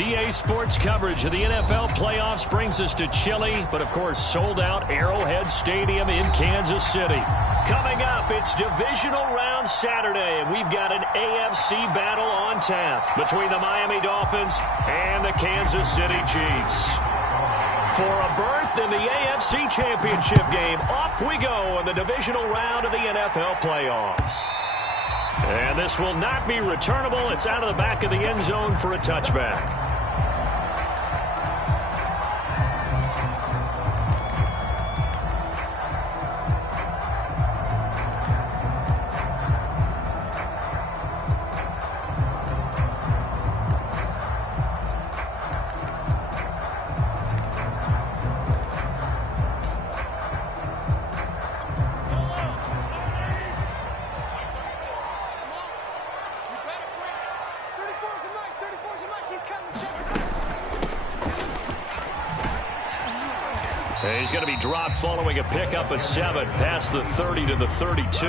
EA Sports coverage of the NFL playoffs brings us to chilly, but of course sold-out Arrowhead Stadium in Kansas City. Coming up, it's Divisional Round Saturday, and we've got an AFC battle on tap between the Miami Dolphins and the Kansas City Chiefs. For a berth in the AFC Championship game, off we go in the Divisional Round of the NFL playoffs. And this will not be returnable. It's out of the back of the end zone for a touchback. He's going to be dropped following a pickup of 7 past the 30 to the 32.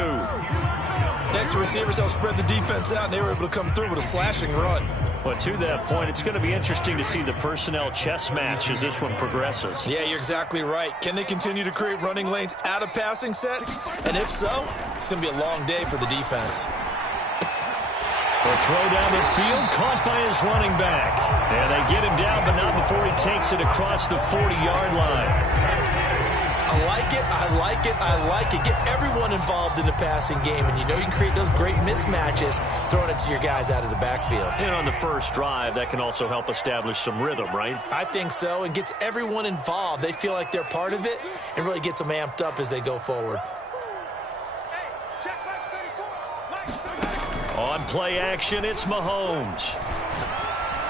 Next receivers helped spread the defense out, and they were able to come through with a slashing run. Well, to that point, it's going to be interesting to see the personnel chess match as this one progresses. Yeah, you're exactly right. Can they continue to create running lanes out of passing sets? And if so, it's going to be a long day for the defense. The throw down the field, caught by his running back. And they get him down, but not before he takes it across the 40-yard line. I like it, I like it, I like it. Get everyone involved in the passing game, and you know you can create those great mismatches throwing it to your guys out of the backfield. And on the first drive, that can also help establish some rhythm, right? I think so, and gets everyone involved. They feel like they're part of it, and really gets them amped up as they go forward. On play action, it's Mahomes.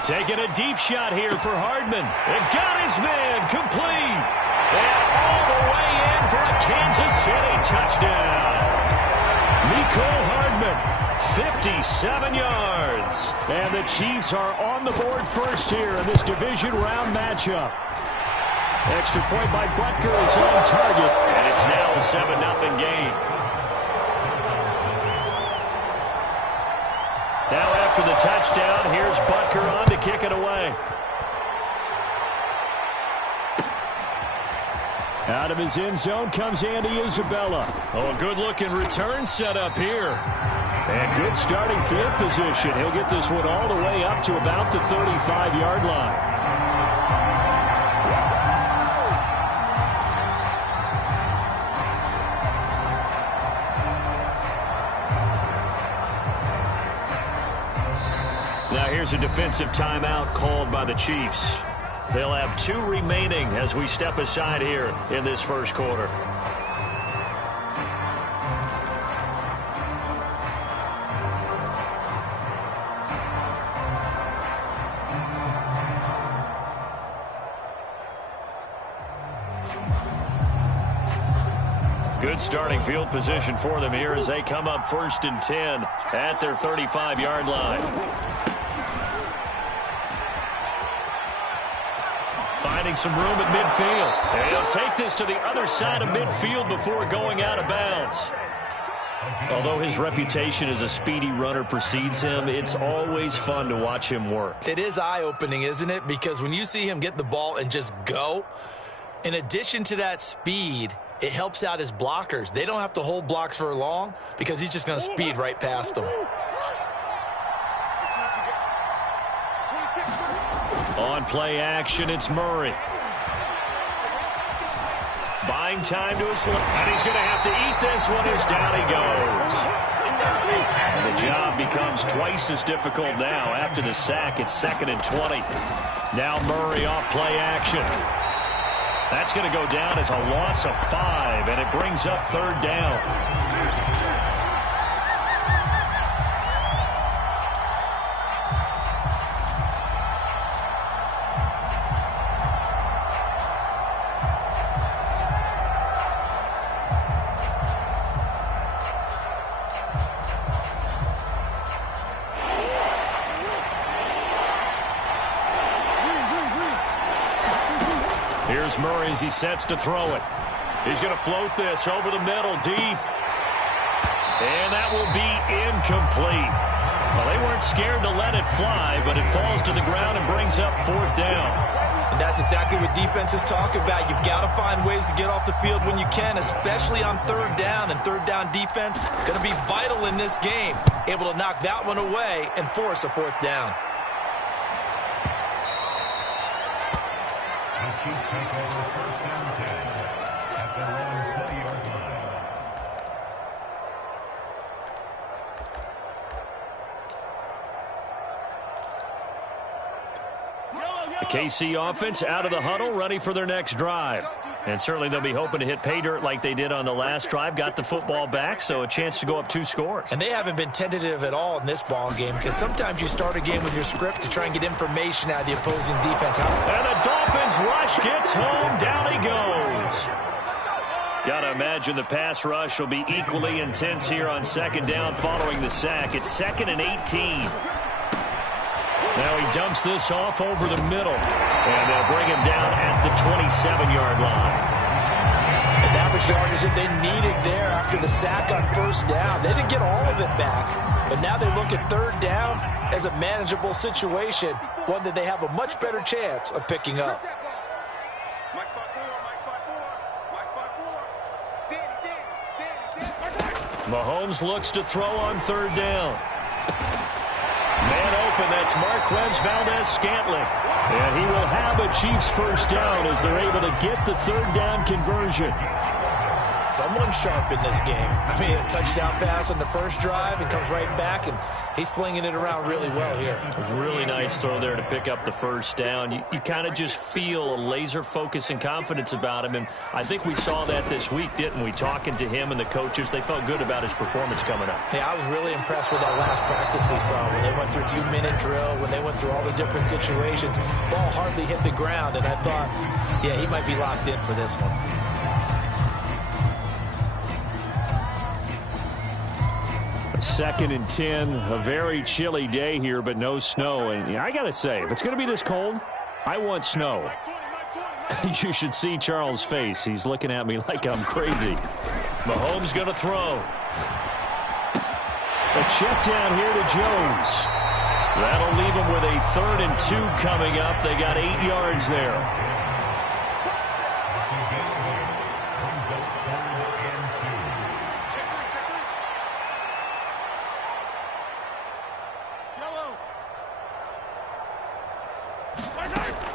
Taking a deep shot here for Hardman. And got his man complete. And all the way in for a Kansas City touchdown. Mecole Hardman, 57 yards. And the Chiefs are on the board first here in this division round matchup. Extra point by Butker is on target. And it's now a 7-0 game. Now after the touchdown, here's Butker on to kick it away. Out of his end zone comes Andy Isabella. Oh, good-looking return set up here. And good starting field position. He'll get this one all the way up to about the 35-yard line. Now here's a defensive timeout called by the Chiefs. They'll have 2 remaining as we step aside here in this first quarter. Good starting field position for them here as they come up 1st and 10 at their 35-yard line. Finding some room at midfield. And he'll take this to the other side of midfield before going out of bounds. Although his reputation as a speedy runner precedes him, it's always fun to watch him work. It is eye-opening, isn't it? Because when you see him get the ball and just go, in addition to that speed, it helps out his blockers. They don't have to hold blocks for long because he's just going to speed right past them. On play action, it's Murray. Buying time to his left. And he's going to have to eat this one as down he goes. The job becomes twice as difficult now. After the sack, it's 2nd and 20. Now Murray off play action. That's going to go down as a loss of 5, and it brings up 3rd down. Here's Murray as he sets to throw it. He's going to float this over the middle deep. And that will be incomplete. Well, they weren't scared to let it fly, but it falls to the ground and brings up 4th down. And that's exactly what defenses talk about. You've got to find ways to get off the field when you can, especially on 3rd down. And 3rd down defense going to be vital in this game. Able to knock that one away and force a 4th down. The KC offense out of the huddle, ready for their next drive. And certainly they'll be hoping to hit pay dirt like they did on the last drive. Got the football back, so a chance to go up 2 scores. And they haven't been tentative at all in this ball game, because sometimes you start a game with your script to try and get information out of the opposing defense. And the Dolphins rush gets home. Down he goes. Got to imagine the pass rush will be equally intense here on 2nd down following the sack. It's 2nd and 18. Now he dumps this off over the middle, and they'll bring him down at the 27-yard line. And that was yardage that they needed there after the sack on 1st down. They didn't get all of it back, but now they look at 3rd down as a manageable situation, one that they have a much better chance of picking up. Mahomes looks to throw on 3rd down. Man open, that's Marquez Valdez-Scantling. And he will have a Chiefs 1st down as they're able to get the 3rd down conversion. Someone sharp in this game. I mean, a touchdown pass on the 1st drive and comes right back, and he's flinging it around really well here. A really nice throw there to pick up the 1st down. You kind of just feel a laser focus and confidence about him, and I think we saw that this week, didn't we? Talking to him and the coaches, they felt good about his performance coming up. Yeah, I was really impressed with that last practice we saw when they went through 2-minute drill, when they went through all the different situations. Ball hardly hit the ground, and I thought, yeah, he might be locked in for this one. 2nd and 10, a very chilly day here, but no snow. And I got to say, if it's going to be this cold, I want snow. You should see Charles' face. He's looking at me like I'm crazy. Mahomes going to throw. A check down here to Jones. That'll leave him with a 3rd and 2 coming up. They got 8 yards there.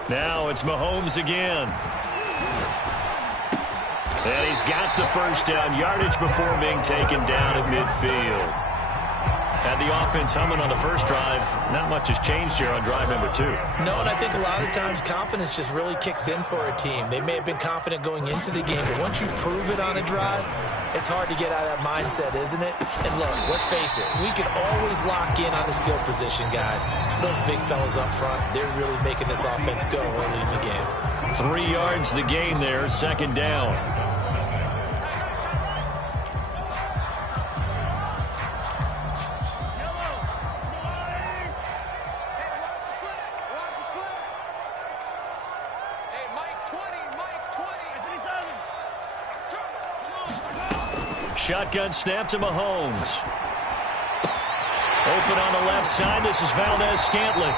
Now it's Mahomes again. And he's got the 1st down, yardage before being taken down at midfield. Had the offense humming on the 1st drive. Not much has changed here on drive number 2. No, and I think a lot of times confidence just really kicks in for a team. They may have been confident going into the game, but once you prove it on a drive, it's hard to get out of that mindset, isn't it? And look, let's face it, we can always lock in on the skill position, guys. Those big fellas up front, they're really making this offense go early in the game. 3 yards the gain there, 2nd down. Shotgun snap to Mahomes. Open on the left side. This is Valdez-Scantling.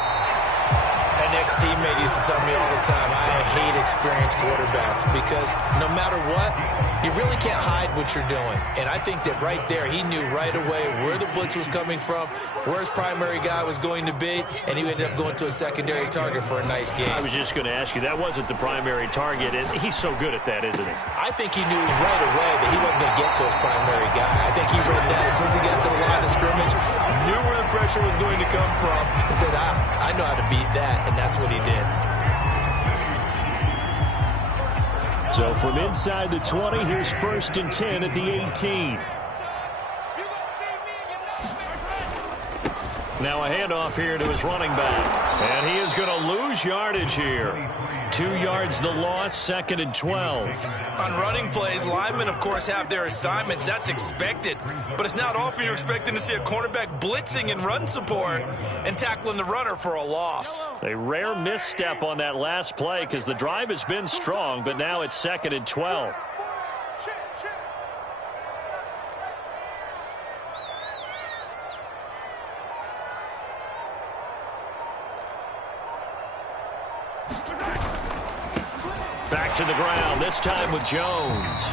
An ex-teammate used to tell me all the time, I hate experienced quarterbacks because no matter what, you really can't hide what you're doing. And I think that right there, he knew right away where the blitz was coming from, where his primary guy was going to be, and he ended up going to a secondary target for a nice game. I was just going to ask you, that wasn't the primary target, and he's so good at that, isn't he? I think he knew right away that he wasn't going to get to his primary guy. I think he read that as soon as he got to the line of scrimmage, knew where the pressure was going to come from, and said, I know how to beat that, and that's what he did. So from inside the 20, here's 1st and 10 at the 18. Now a handoff here to his running back. And he is going to lose yardage here. 2 yards the loss, 2nd and 12. On running plays, linemen, of course, have their assignments. That's expected. But it's not often you're expecting to see a cornerback blitzing and run support and tackling the runner for a loss. A rare misstep on that last play because the drive has been strong, but now it's 2nd and 12. Back to the ground, this time with Jones.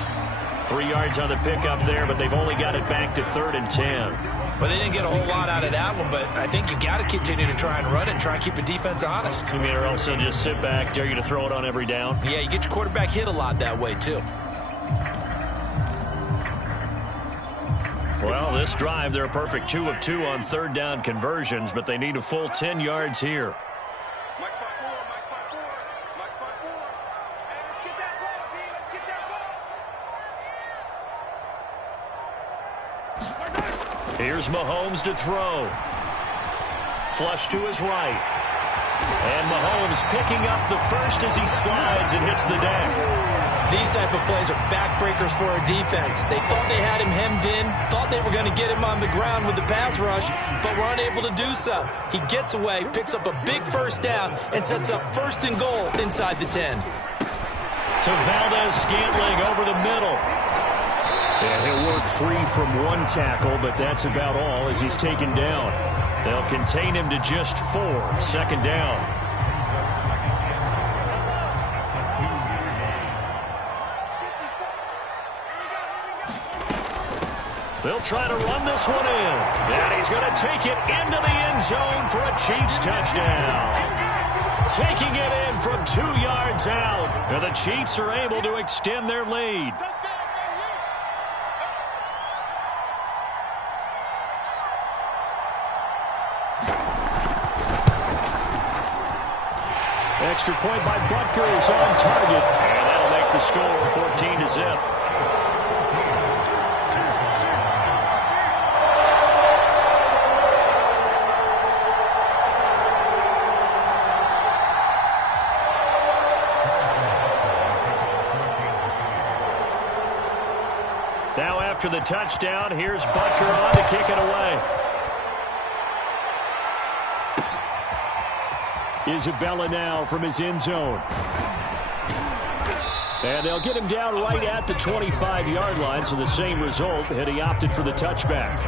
3 yards on the pickup there, but they've only got it back to 3rd and 10. Well, they didn't get a whole lot out of that one, but I think you got to continue to try and run it and try and keep the defense honest. You mean, or else they'll just sit back, dare you to throw it on every down? Yeah, you get your quarterback hit a lot that way, too. Well, this drive, they're a perfect 2 of 2 on 3rd down conversions, but they need a full 10 yards here. Here's Mahomes to throw. Flush to his right. And Mahomes picking up the first as he slides and hits the deck. These type of plays are backbreakers for a defense. They thought they had him hemmed in, thought they were going to get him on the ground with the pass rush, but were unable to do so. He gets away, picks up a big first down, and sets up 1st and goal inside the 10. To Valdez-Scantling over the middle. And he'll work free from 1 tackle, but that's about all as he's taken down. They'll contain him to just 4. 2nd down. They'll try to run this one in. And he's going to take it into the end zone for a Chiefs touchdown. Taking it in from 2 yards out. And the Chiefs are able to extend their lead. Extra point by Butker is on target. And that'll make the score 14-0. Now after the touchdown, here's Butker on to kick it away. Isabella now from his end zone. And they'll get him down right at the 25-yard line, so the same result had he opted for the touchback.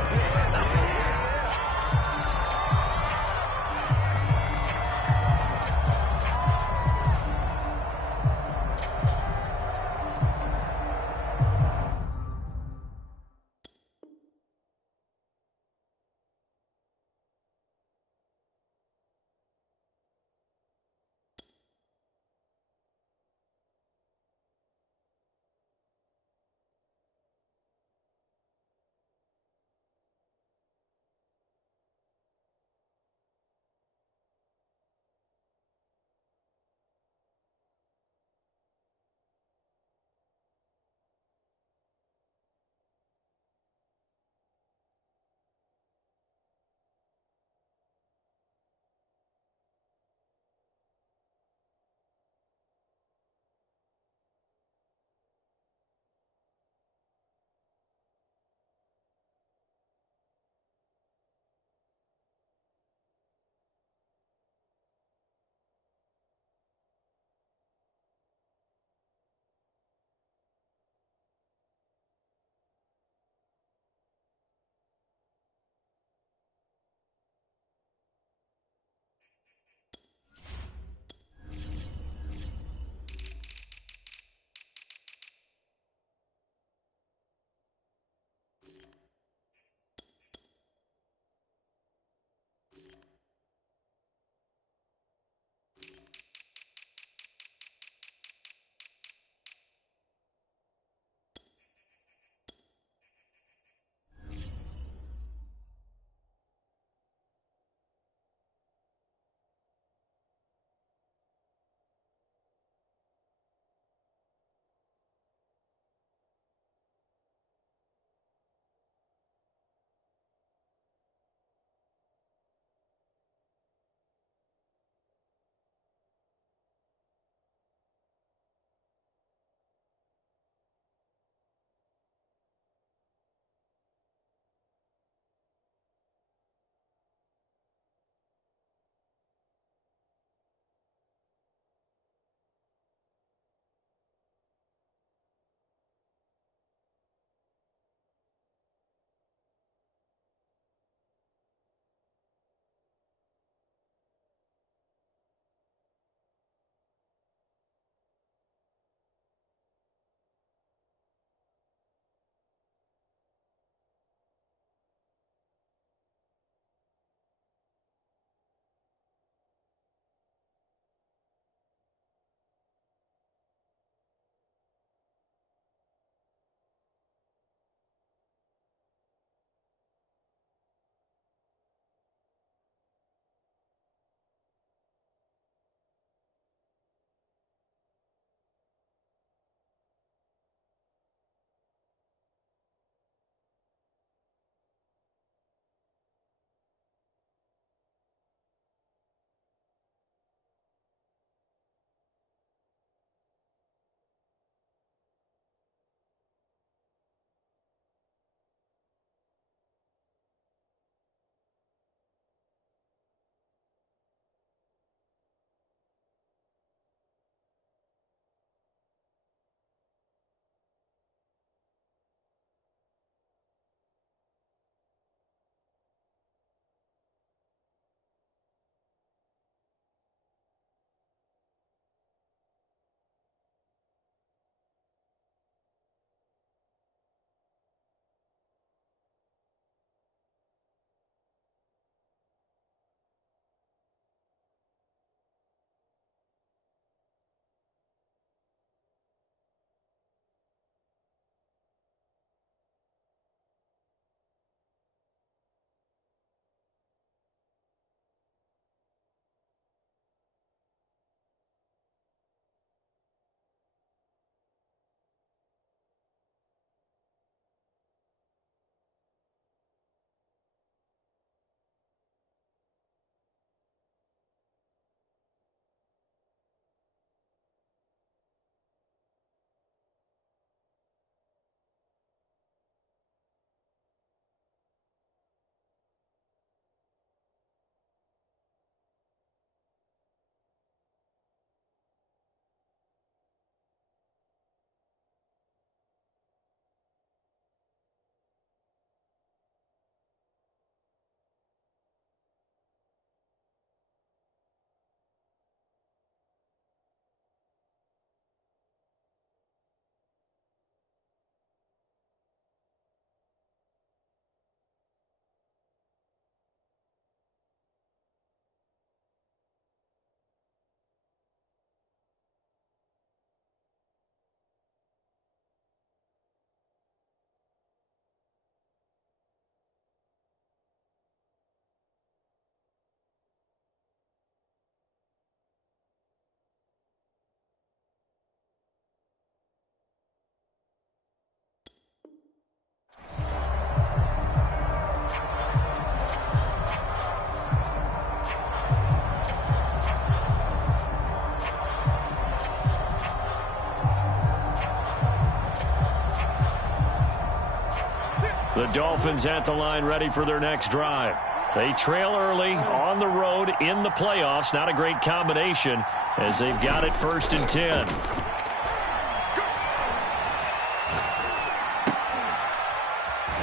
The Dolphins at the line ready for their next drive. They trail early on the road in the playoffs. Not a great combination as they've got it 1st and 10.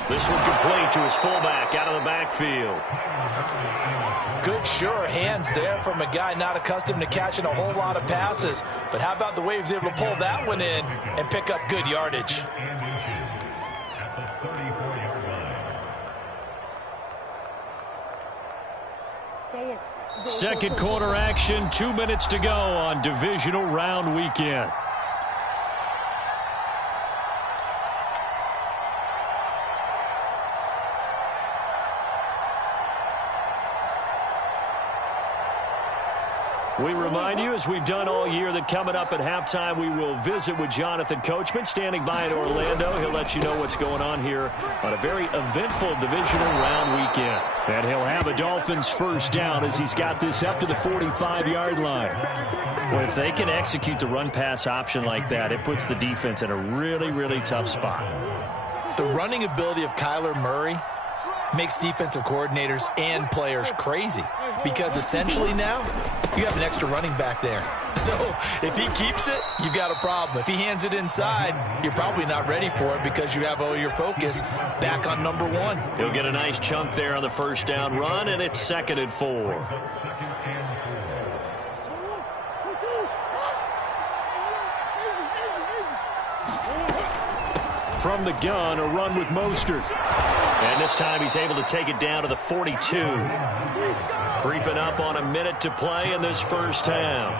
This one complete to his fullback out of the backfield. Good, sure hands there from a guy not accustomed to catching a whole lot of passes. But how about the way he was able to pull that one in and pick up good yardage? Second quarter action, 2 minutes to go on divisional round weekend. We remind you, as we've done all year, that coming up at halftime, we will visit with Jonathan Coachman, standing by in Orlando. He'll let you know what's going on here on a very eventful divisional round weekend. And he'll have a Dolphins first down as he's got this up to the 45-yard line. Well, if they can execute the run-pass option like that, it puts the defense in a really, really tough spot. The running ability of Kyler Murray makes defensive coordinators and players crazy, because essentially now you have an extra running back there. So if he keeps it, you've got a problem. If he hands it inside, you're probably not ready for it because you have all your focus back on number one. He'll get a nice chunk there on the first down run, and it's 2nd and 4. From the gun, a run with Mostert. And this time he's able to take it down to the 42. Creeping up on a minute to play in this first half.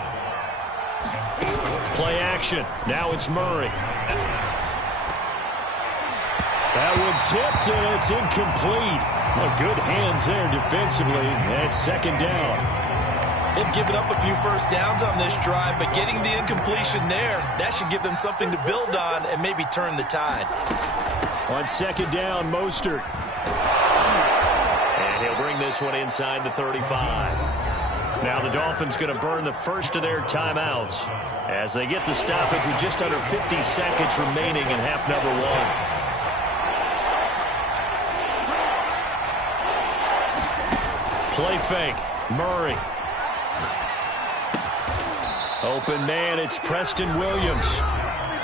Play action. Now it's Murray. That one tipped, and it's incomplete. Well, good hands there defensively. That's 2nd down. They've given up a few first downs on this drive, but getting the incompletion there, that should give them something to build on and maybe turn the tide. On 2nd down, Mostert. And he'll bring this one inside the 35. Now the Dolphins going to burn the first of their timeouts as they get the stoppage with just under 50 seconds remaining in half number 1. Play fake. Murray. Open man, it's Preston Williams.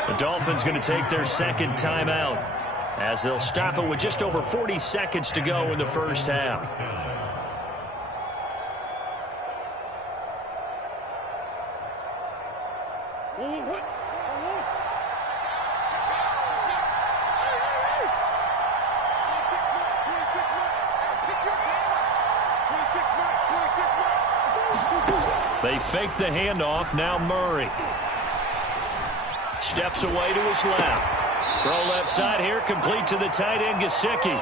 The Dolphins going to take their 2nd timeout as they'll stop it with just over 40 seconds to go in the first half. They fake the handoff. Now Murray steps away to his left. Throw left side here, complete to the tight end, Gesicki.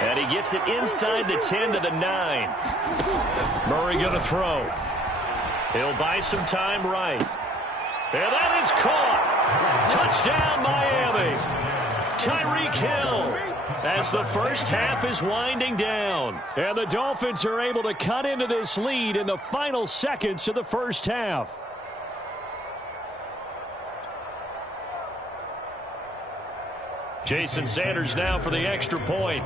And he gets it inside the 10 to the 9. Murray going to throw. He'll buy some time right. And that is caught. Touchdown, Miami. Tyreek Hill as the first half is winding down. And the Dolphins are able to cut into this lead in the final seconds of the first half. Jason Sanders now for the extra point.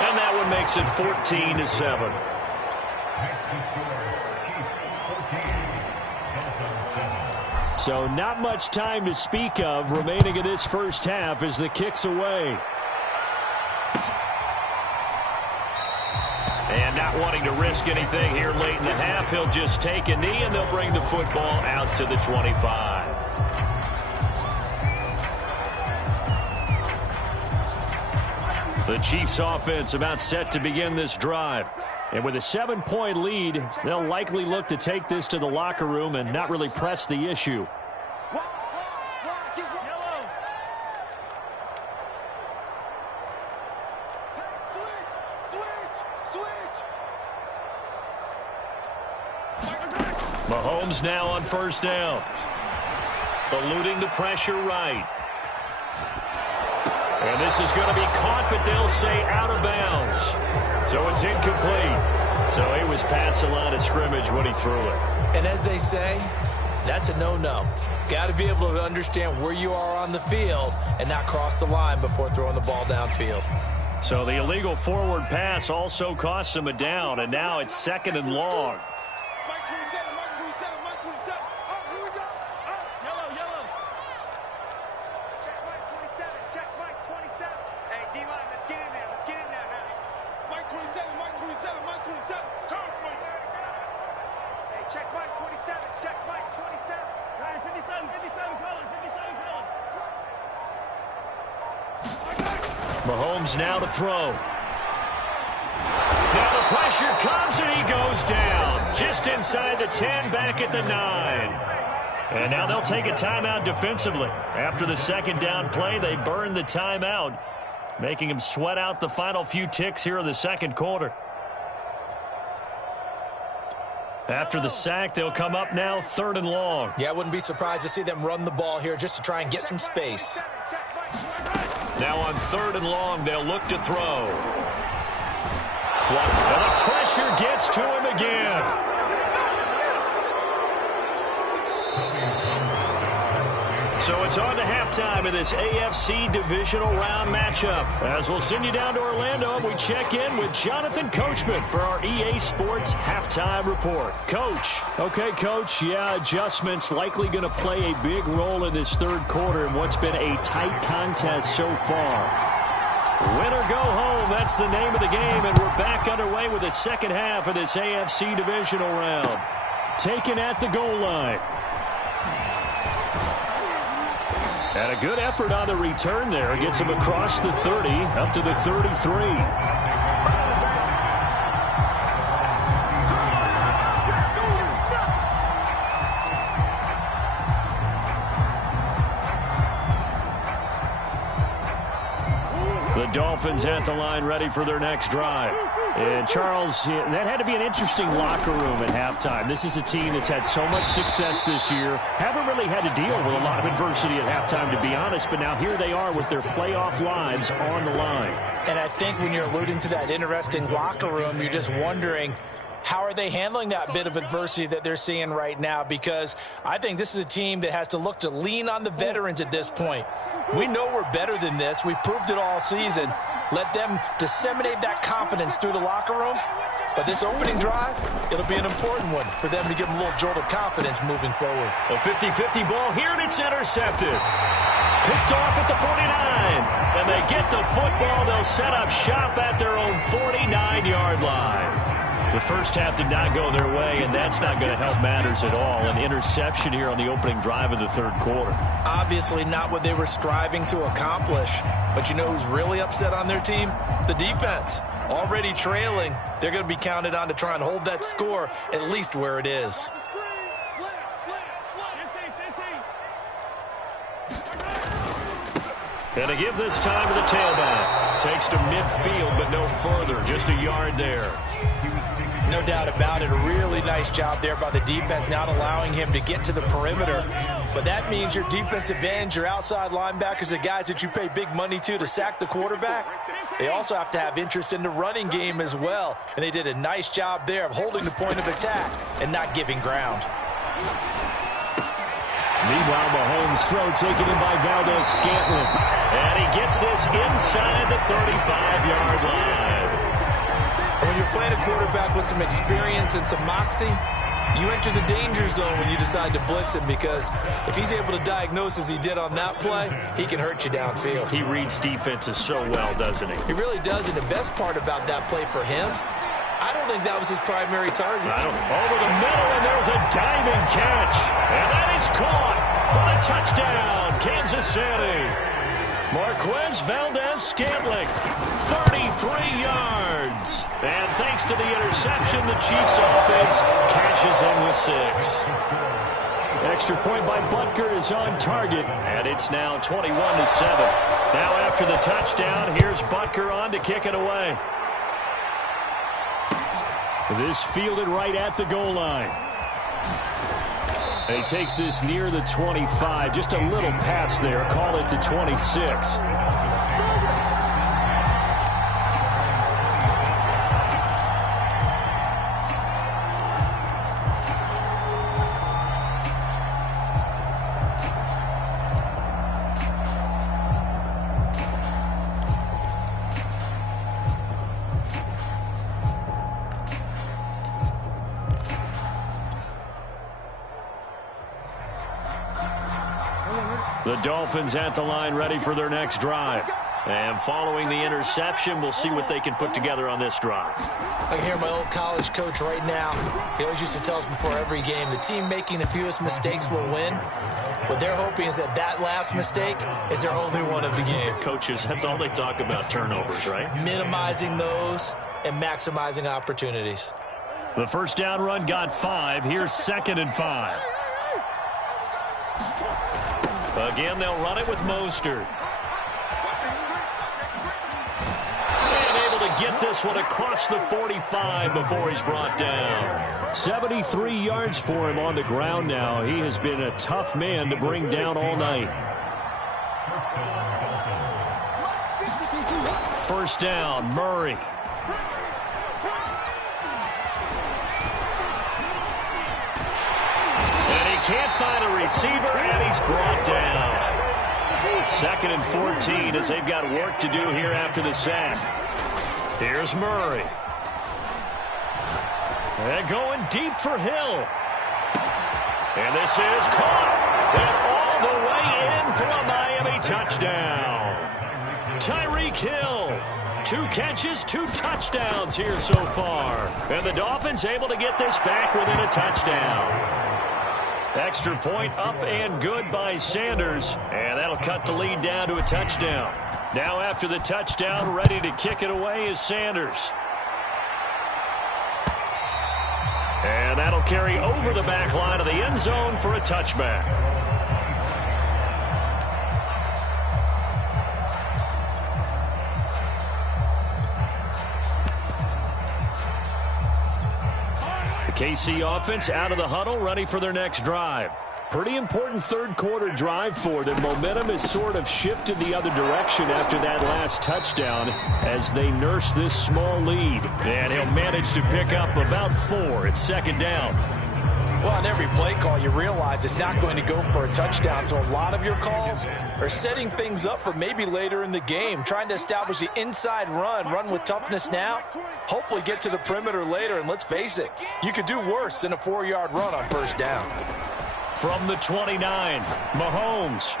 And that one makes it 14-7. So not much time to speak of remaining in this first half as the kick's away. And not wanting to risk anything here late in the half, he'll just take a knee and they'll bring the football out to the 25. The Chiefs offense about set to begin this drive. And with a 7-point lead, they'll likely look to take this to the locker room and not really press the issue. Mahomes now on first down. Eluding the pressure right. And this is going to be caught, but they'll say out of bounds. So it's incomplete. So he was past the line of scrimmage when he threw it. And as they say, That's a no-no. Got to be able to understand where you are on the field and not cross the line before throwing the ball downfield. So the illegal forward pass also costs him a down, and now it's 2nd and long. Mahomes now to throw. Now the pressure comes and he goes down. Just inside the 10, back at the 9. And now they'll take a timeout defensively. After the 2nd down play, they burn the timeout, making him sweat out the final few ticks here in the 2nd quarter. After the sack, they'll come up now 3rd and long. Yeah, I wouldn't be surprised to see them run the ball here just to try and get some space. Now on 3rd and long, they'll look to throw. And the pressure gets to him again. So it's on to halftime of this AFC divisional round matchup. As we'll send you down to Orlando, we check in with Jonathan Coachman for our EA Sports halftime report. Coach. Okay, Coach. Yeah, adjustments likely going to play a big role in this 3rd quarter in what's been a tight contest so far. Win or go home, that's the name of the game, and we're back underway with the 2nd half of this AFC divisional round. Taken at the goal line. And a good effort on the return there. Gets him across the 30, up to the 33. The Dolphins at the line, ready for their next drive. And Charles, that had to be an interesting locker room at halftime. This is a team that's had so much success this year. Haven't really had to deal with a lot of adversity at halftime, to be honest. But now here they are with their playoff lives on the line. And I think when you're alluding to that interesting locker room, you're just wondering, how are they handling that bit of adversity that they're seeing right now? Because I think this is a team that has to look to lean on the veterans at this point. We know we're better than this. We've proved it all season. Let them disseminate that confidence through the locker room. But this opening drive, it'll be an important one for them to give them a little jolt of confidence moving forward. A 50-50 ball here, and it's intercepted. Picked off at the 49. And they get the football. They'll set up shop at their own 49-yard line. The first half did not go their way, and that's not going to help matters at all. An interception here on the opening drive of the 3rd quarter. Obviously not what they were striving to accomplish. But you know who's really upset on their team? The defense. Already trailing. They're going to be counted on to try and hold that score at least where it is. And to give this time to the tailback. Takes to midfield, but no further. Just a yard there. No doubt about it. A really nice job there by the defense, not allowing him to get to the perimeter. But that means your defensive ends, your outside linebackers, the guys that you pay big money to sack the quarterback, they also have to have interest in the running game as well. And they did a nice job there of holding the point of attack and not giving ground. Meanwhile, Mahomes' throw taken in by Valdez-Scantling. And he gets this inside the 35-yard line. When you're playing a quarterback with some experience and some moxie, you enter the danger zone when you decide to blitz him, because if he's able to diagnose as he did on that play, he can hurt you downfield. He reads defenses so well, doesn't he? He really does, and the best part about that play for him, I don't think that was his primary target. Over the middle, and there's a diving catch. And that is caught for the touchdown, Kansas City. Marquez Valdez-Scantling, 33 yards. And thanks to the interception, the Chiefs offense cashes in with 6. Extra point by Butker is on target, and it's now 21-7. Now after the touchdown, here's Butker on to kick it away. This fielded right at the goal line. He takes this near the 25. Just a little pass there. Call it the 26. The Dolphins at the line, ready for their next drive. And following the interception, we'll see what they can put together on this drive. I can hear my old college coach right now. He always used to tell us before every game, the team making the fewest mistakes will win. What they're hoping is that that last mistake is their only one of the game. Coaches, that's all they talk about, turnovers, right? Minimizing those and maximizing opportunities. The first down run got 5. Here's 2nd and 5. Again, they'll run it with Mostert. And able to get this one across the 45 before he's brought down. 73 yards for him on the ground now. He has been a tough man to bring down all night. First down, Murray. Can't find a receiver, and he's brought down. 2nd and 14 as they've got work to do here after the sack. Here's Murray. And going deep for Hill. And this is caught. And all the way in for a Miami touchdown. Tyreek Hill. 2 catches, 2 touchdowns here so far. And the Dolphins able to get this back within a touchdown. Extra point up and good by Sanders, and that'll cut the lead down to a touchdown. Now after the touchdown, ready to kick it away is Sanders. And that'll carry over the back line of the end zone for a touchback. KC offense out of the huddle, ready for their next drive. Pretty important third quarter drive for them. Momentum has sort of shifted the other direction after that last touchdown as they nurse this small lead. And he'll manage to pick up about 4. It's 2nd down. Well, on every play call, you realize it's not going to go for a touchdown. So a lot of your calls are setting things up for maybe later in the game, trying to establish the inside run with toughness now, hopefully get to the perimeter later. And let's face it, you could do worse than a 4-yard run on first down. From the 29, Mahomes.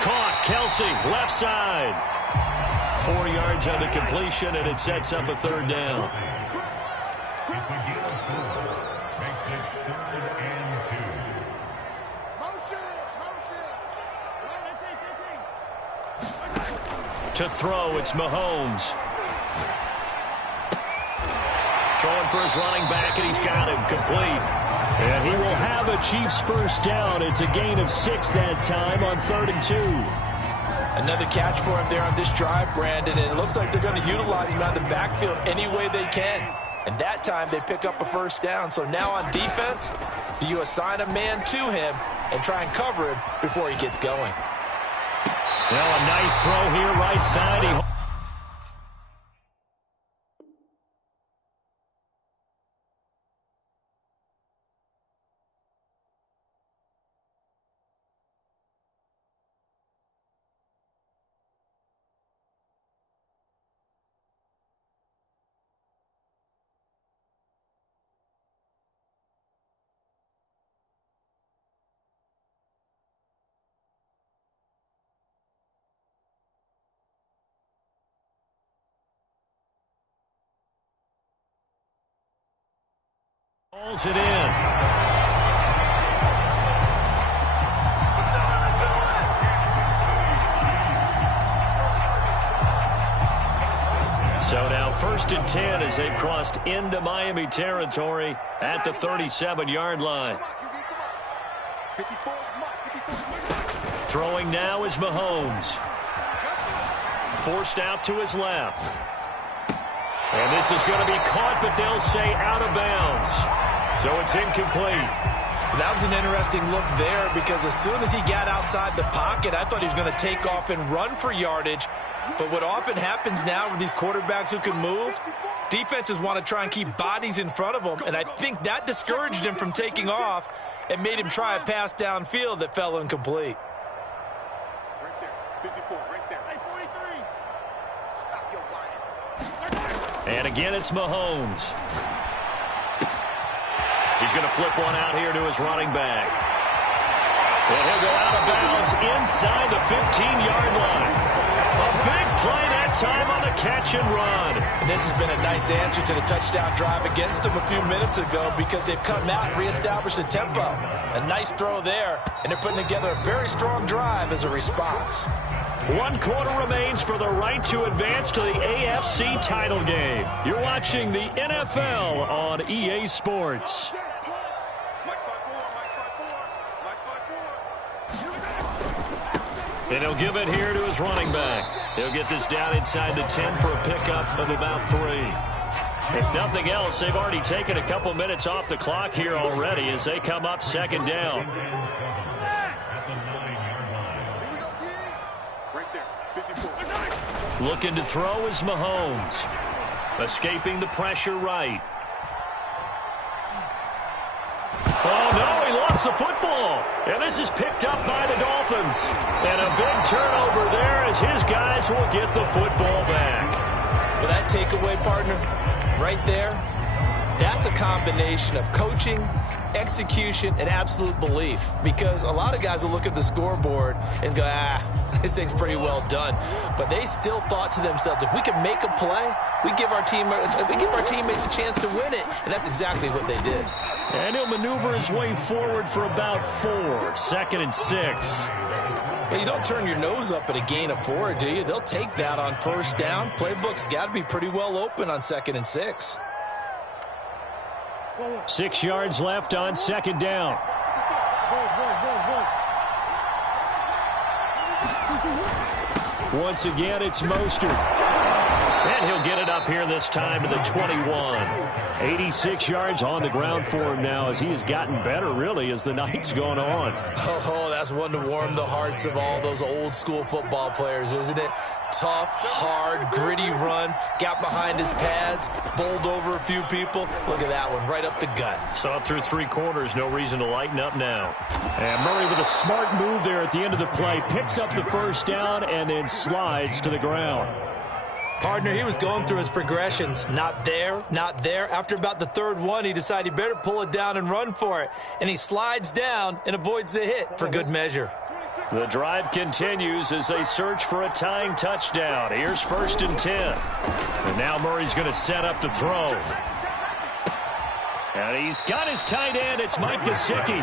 Caught, Kelsey, left side. 4 yards on the completion, and it sets up a 3rd down. To throw, it's Mahomes. Throwing for his running back, and he's got him complete. And he will have a Chiefs first down. It's a gain of 6 that time on 3rd and 2. Another catch for him there on this drive, Brandon, and it looks like they're going to utilize him out of the backfield any way they can. And that time they pick up a first down. So now on defense, do you assign a man to him and try and cover him before he gets going? Well, a nice throw here, right side. Pulls it in. So now 1st and 10 as they've crossed into Miami territory at the 37-yard line. Throwing now is Mahomes. Forced out to his left. And this is going to be caught, but they'll say out of bounds. So it's incomplete. That was an interesting look there because as soon as he got outside the pocket, I thought he was going to take off and run for yardage. But what often happens now with these quarterbacks who can move, defenses want to try and keep bodies in front of them. And I think that discouraged him from taking off and made him try a pass downfield that fell incomplete. Right there, 54, right there. Hey, 43. Stop your whining. And again, it's Mahomes. He's going to flip one out here to his running back. And he'll go out of bounds inside the 15-yard line. A big play that time on the catch and run. And this has been a nice answer to the touchdown drive against them a few minutes ago because they've come out and reestablished the tempo. A nice throw there, and they're putting together a very strong drive as a response. 1 quarter remains for the right to advance to the AFC title game. You're watching the NFL on EA Sports. And he'll give it here to his running back. He'll get this down inside the 10 for a pickup of about 3. If nothing else, they've already taken a couple minutes off the clock here already as they come up 2nd down. Looking to throw is Mahomes. Escaping the pressure right. Oh, no, he lost the football. And this is picked up by the Dolphins. And a big turnover there as his guys will get the football back. Well, that takeaway, partner, right there, that's a combination of coaching, execution, and absolute belief. Because a lot of guys will look at the scoreboard and go, this thing's pretty well done. But they still thought to themselves, if we can make a play, we give our teammates a chance to win it. And that's exactly what they did. And he'll maneuver his way forward for about 4. 2nd and 6. Well, you don't turn your nose up at a gain of 4, do you? They'll take that on 1st down. Playbook's got to be pretty well open on 2nd and 6. 6 yards left on 2nd down. Once again, it's Mostert. And he'll get it up here this time to the 21. 86 yards on the ground for him now as he has gotten better, really, as the night's going on. Oh, that's one to warm the hearts of all those old-school football players, isn't it? Tough, hard, gritty run. Got behind his pads, bowled over a few people. Look at that one, right up the gut. Saw it through 3 quarters. No reason to lighten up now. And Murray with a smart move there at the end of the play. Picks up the 1st down and then slides to the ground. Partner, he was going through his progressions. Not there, not there. After about the 3rd one, he decided he better pull it down and run for it. And he slides down and avoids the hit for good measure. The drive continues as they search for a tying touchdown. Here's 1st and 10. And now Murray's going to set up to throw. And he's got his tight end. It's Mike Gesicki.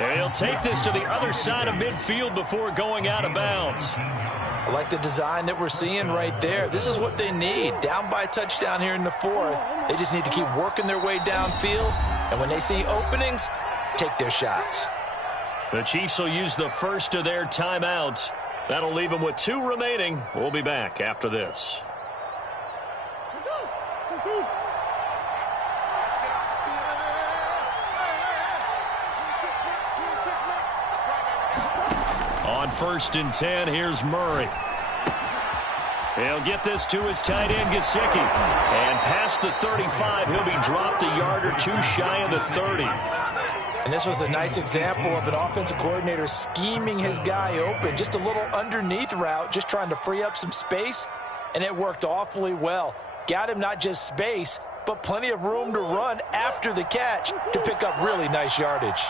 And he'll take this to the other side of midfield before going out of bounds. I like the design that we're seeing right there. This is what they need. Down by a touchdown here in the 4th. They just need to keep working their way downfield. And when they see openings, take their shots. The Chiefs will use the first of their timeouts. That'll leave them with 2 remaining. We'll be back after this. On 1st and 10, here's Murray. He'll get this to his tight end, Gesicki. And past the 35, he'll be dropped a yard or 2 shy of the 30. And this was a nice example of an offensive coordinator scheming his guy open. Just a little underneath route, just trying to free up some space. And it worked awfully well. Got him not just space, but plenty of room to run after the catch to pick up really nice yardage.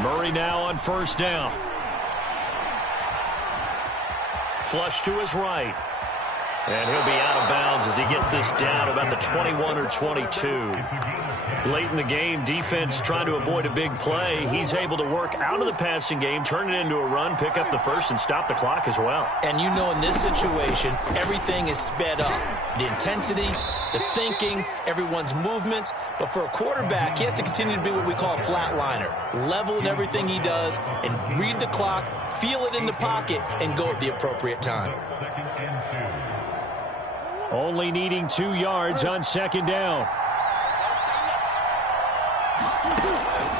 Murray now on 1st down. Flush to his right. And he'll be out of bounds as he gets this down about the 21 or 22. Late in the game, defense trying to avoid a big play. He's able to work out of the passing game, turn it into a run, pick up the 1st, and stop the clock as well. And you know in this situation, everything is sped up. The intensity, the thinking, everyone's movements. But for a quarterback, he has to continue to be what we call a flatliner. Level in everything he does and read the clock, feel it in the pocket, and go at the appropriate time. Only needing 2 yards on 2nd down.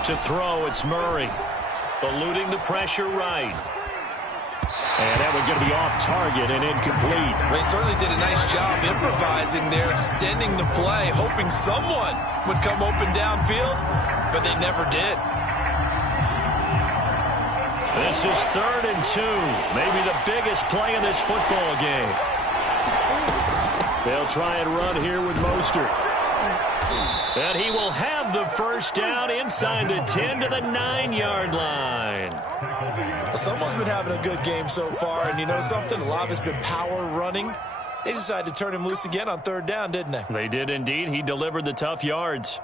To throw, it's Murray. Eluding the pressure right. And that one's going to be off target and incomplete. They certainly did a nice job improvising there, extending the play, hoping someone would come open downfield, but they never did. This is 3rd and 2. Maybe the biggest play in this football game. They'll try and run here with Mostert. And he will have the first down inside the 10 to the 9-yard line. Well, someone's been having a good game so far, and you know something? A lot of it's been power running. They decided to turn him loose again on 3rd down, didn't they? They did indeed. He delivered the tough yards.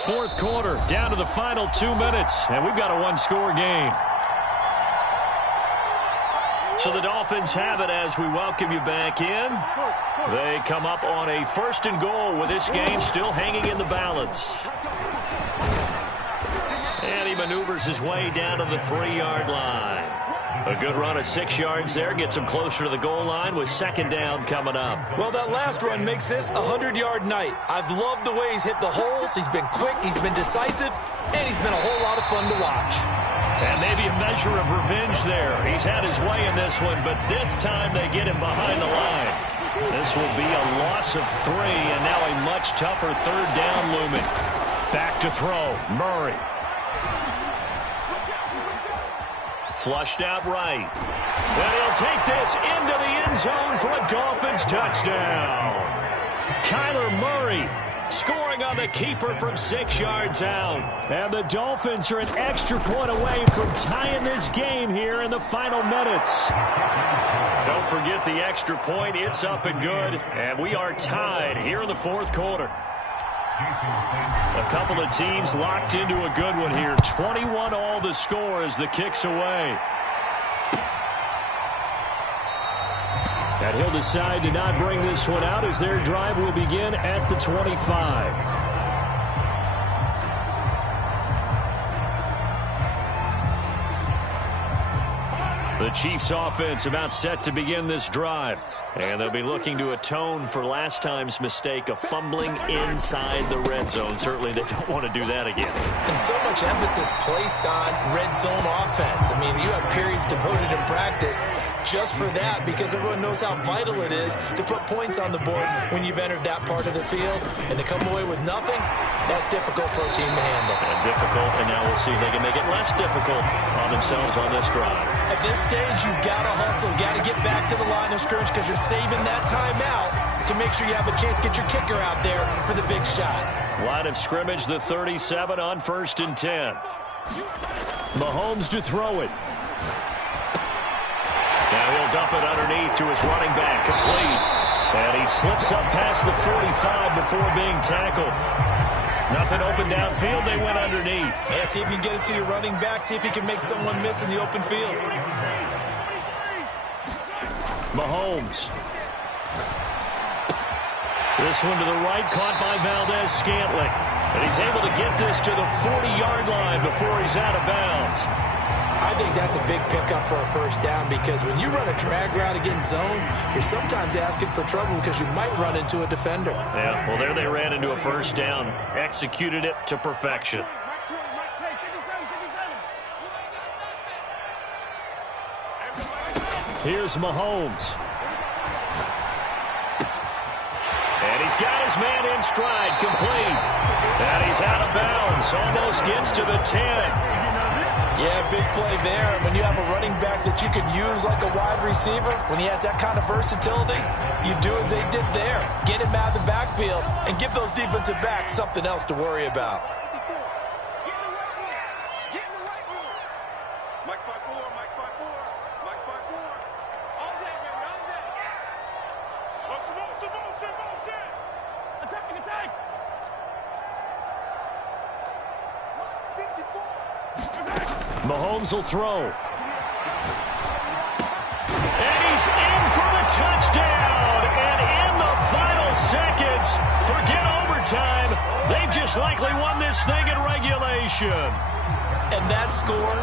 4th quarter, down to the final 2 minutes, and we've got a one-score game. So the Dolphins have it as we welcome you back in. They come up on a 1st and goal with this game still hanging in the balance. And he maneuvers his way down to the 3-yard line. A good run of 6 yards there gets him closer to the goal line with 2nd down coming up. Well, that last run makes this a 100-yard night. I've loved the way he's hit the holes. He's been quick, he's been decisive, and he's been a whole lot of fun to watch. And maybe a measure of revenge there. He's had his way in this one, but this time they get him behind the line. This will be a loss of 3, and now a much tougher 3rd down looming. Back to throw, Murray. Flushed out right. And he'll take this into the end zone for a Dolphins touchdown. Kyler Murray scoring on the keeper from 6 yards out. And the Dolphins are an extra point away from tying this game here in the final minutes. Don't forget the extra point. It's up and good. And we are tied here in the 4th quarter. A couple of teams locked into a good one here. 21 all the score as the kick's away. And he'll decide to not bring this one out as their drive will begin at the 25. The Chiefs offense about set to begin this drive. And they'll be looking to atone for last time's mistake of fumbling inside the red zone. Certainly they don't want to do that again. And so much emphasis placed on red zone offense. I mean, you have periods devoted in practice just for that because everyone knows how vital it is to put points on the board when you've entered that part of the field. And to come away with nothing, that's difficult for a team to handle. And difficult, and now we'll see if they can make it less difficult on themselves on this drive. At this stage, you've got to hustle, got to get back to the line of scrimmage because you're saving that timeout to make sure you have a chance to get your kicker out there for the big shot. Line of scrimmage, the 37 on 1st and 10. Mahomes to throw it. Now he'll dump it underneath to his running back, complete. And he slips up past the 45 before being tackled. Nothing open downfield, they went underneath. Yeah, see if you can get it to your running back, see if you can make someone miss in the open field. Mahomes. This one to the right, caught by Valdez-Scantling. And he's able to get this to the 40-yard line before he's out of bounds. I think that's a big pickup for a 1st down because when you run a drag route against zone, you're sometimes asking for trouble because you might run into a defender. Yeah, well, there they ran into a 1st down, executed it to perfection. Here's Mahomes. And he's got his man in stride, complete. And he's out of bounds, almost gets to the 10. Yeah, big play there. When you have a running back that you can use like a wide receiver, when he has that kind of versatility, you do as they did there. Get him out of the backfield and give those defensive backs something else to worry about. Mahomes will throw. And he's in for the touchdown. And in the final seconds, forget overtime. They've just likely won this thing in regulation. And that score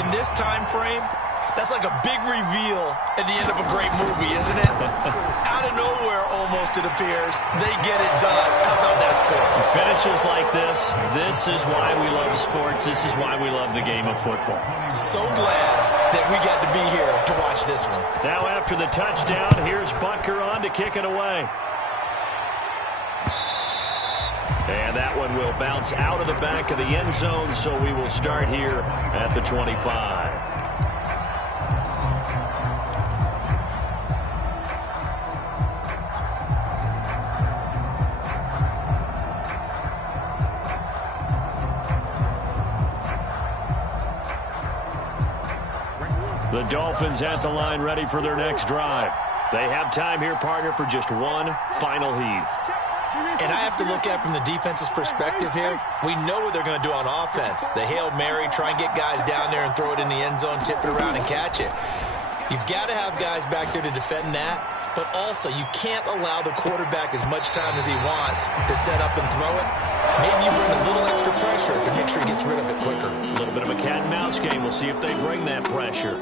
in this time frame, that's like a big reveal at the end of a great movie, isn't it? Out of nowhere, almost, it appears. They get it done. How about that score? Finishes like this is why we love sports. This is why we love the game of football. So glad that we got to be here to watch this one. Now after the touchdown, here's Butker on to kick it away. And that one will bounce out of the back of the end zone, so we will start here at the 25. The Dolphins at the line ready for their next drive. They have time here, partner, for just one final heave. And I have to look at it from the defense's perspective here. We know what they're going to do on offense. The Hail Mary, try and get guys down there and throw it in the end zone, tip it around and catch it. You've got to have guys back there to defend that, but also you can't allow the quarterback as much time as he wants to set up and throw it. Maybe you bring a little extra pressure to make sure he gets rid of it quicker. A little bit of a cat and mouse game. We'll see if they bring that pressure.